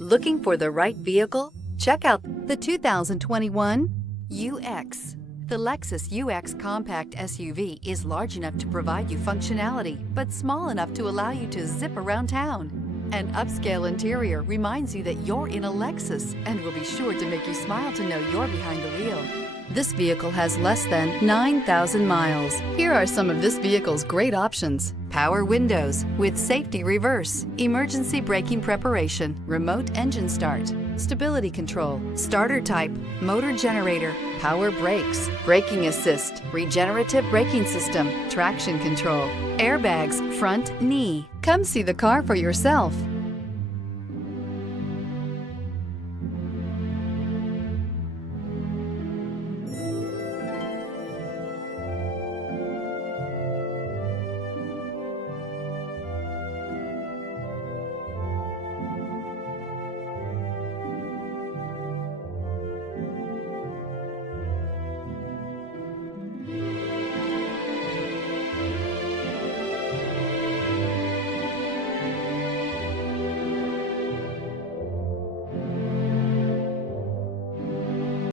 Looking for the right vehicle? Check out the 2021 UX. The Lexus UX compact SUV is large enough to provide you functionality, but small enough to allow you to zip around town. An upscale interior reminds you that you're in a Lexus and will be sure to make you smile to know you're behind the wheel. This vehicle has less than 9,000 miles. Here are some of this vehicle's great options: power windows with safety reverse, emergency braking preparation, remote engine start, stability control, starter type, motor generator, power brakes, braking assist, regenerative braking system, traction control, airbags, front knee. Come see the car for yourself.